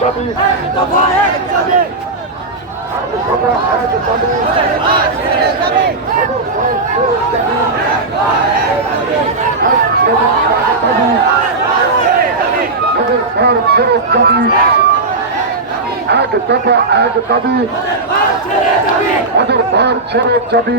যাবি আমরা এক দফা এক দাবি হাজার ঘর ছেড়ে যাবি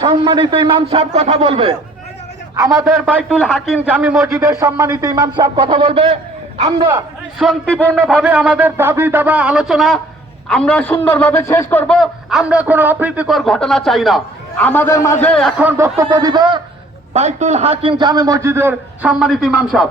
সম্মানিত ইমাম সাহেব কথা বলবে। আমাদের বাইতুল হাকিম জামি মসজিদের সম্মানিত ইমাম সাহেব কথা বলবে। আমরা শান্তিপূর্ণ ভাবে আমাদের দাবি, দাবা, আলোচনা আমরা সুন্দরভাবে শেষ করব। আমরা কোনো অপ্রীতিকর ঘটনা চাই না। আমাদের মাঝে এখন বক্তব্য দিব বাইতুল হাকিম জামে মসজিদের সম্মানিত ইমাম সাহেব।